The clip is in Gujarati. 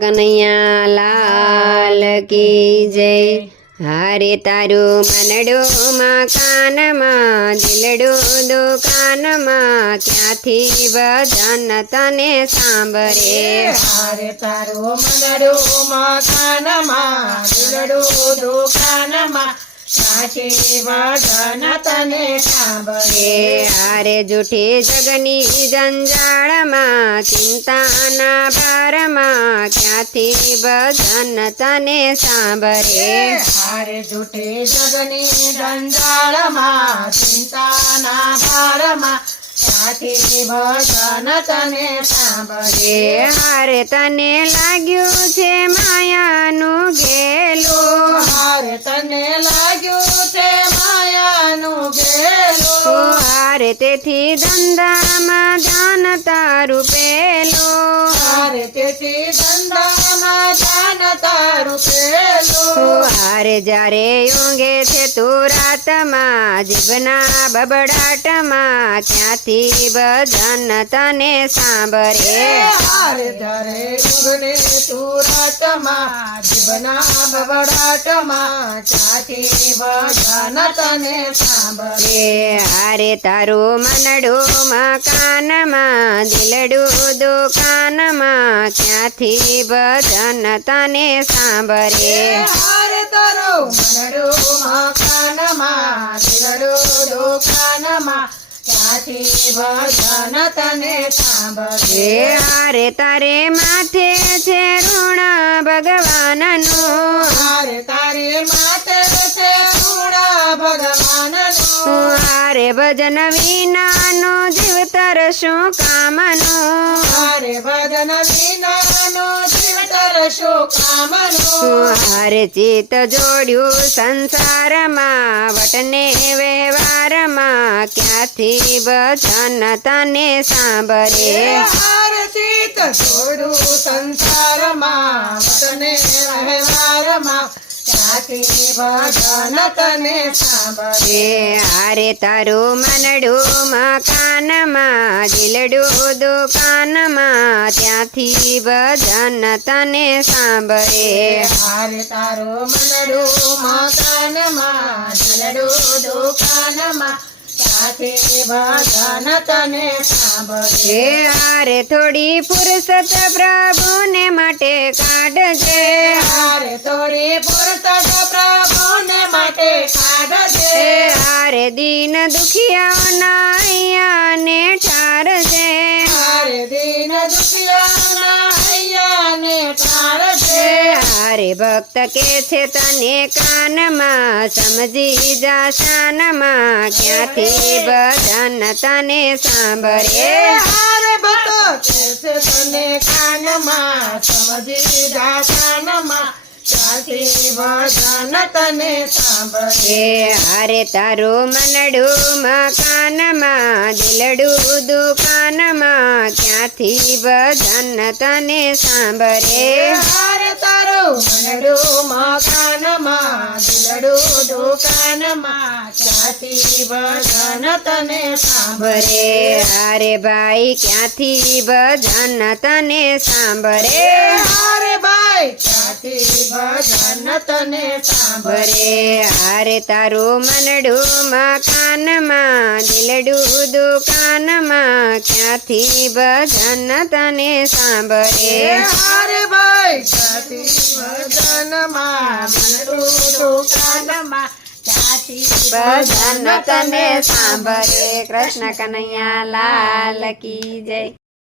કનૈયા લાલ કી જય હારે તારું મનડું કાનમાં દિલડું દુકાનમાં ક્યાંથી વજન તને સાંભળે હારે તારો મનડું કાનમાં દિલડું દુકાનમાં સાચી જૂઠી જગની જંજાળમાં, ચિંતાના ભારમાં, ક્યાંથી ભજન તને સાંભળે? હારે જૂઠી જગની જંજાળમાં, ચિંતાના ભારમાં હારે તને લાગ્યું છે માયાનું ઘેલું હારે તને લાગ્યું છે માયાનું ઓ હારે તેથી ધંધામાં ધ્યાન તારું પેલો. હારે તેથી ધંધામાં તારું પેલું. હારે જ્યારે ઊંઘે છે તું રાતમાં જીભના બબડાટમાં ક્યાંથી ભજન તને સાંભળે. હારે ત્યારે ઊંઘને તું રાતમાં જીભના બબડાટમાં ક્યાંથી ભજન તને સાંભળે. હારે તારું મનડું મકાનમાં દિલડું દુકાનમાં ક્યાંથી ભજન તને સાંભરે હારે તારો મનડું મકાનમાં દિલડું દુકાનમાં તને સાંભળે. હારે તારે માથે છે ઋણ ભગવાનનું. હારે તારે માથે છે ઋણ ભગવાનનું. હારે ભજન વિનાનું જીવતર શું કામનું? હારે ભજન વિનાનો હારે ચિત્ત જોડ્યું સંસારમાં વટને વ્યવહારમાં ક્યાંથી વચન તને સાંભળે ચિત છોડું સંસારમાં વટને વ્યવહારમાં ત્યાંથી ભજન તને સાંભળે હારે તારું મનડું મકાનમાં દિલડું દુકાનમાં ત્યાંથી ભજન તને સાંભળે. હારે તારો મનડું મકાનમાં દિલડું દુકાનમાં ત્યાંથી ભજન તને સાંભળે. એ થોડી ફુરસત પ્રભુને માટે કાઢજે. આરે થોડી ફુરસત પ્રભુને માટે કાઢજે. આરે દીન દુખિયાઓના અહીંયાને ઠારજે આરે દીન દુખિયાના હારે ભક્ત કે છે તને કાનમાં સમજી જા શાનમાં ક્યાંથી ભજન તને સાંભળે હારે ભક્તો કે છે તને કાનમાં સમજી જા કાનમાં ત્યાંથી ભજન તને સાંભળે. હારે તારું મનડું મકાનમાં દિલડું દુકાનમાં ક્યાંથી ભજન તને સાંભળે? હારે તારું મનડું મકાનમાં દિલડું દુકાનમાં ક્યાંથી ભજન તને સાંભળે? હારે ભાઈ ક્યાંથી ભજન તને સાંભળે? હારે ભાઈ ત્યાંથી ભજન તને સાંભળે. હારે તારું મનડું મકાનમાં દિલડું દુકાનમાં ક્યાંથી ભજન તને સાંભળે? હારે ભાઈ ત્યાંથી ભજનમાં મનડું દુકાનમાં ભજન તને સાંભળે. કૃષ્ણ કનૈયા લાલ કી જય.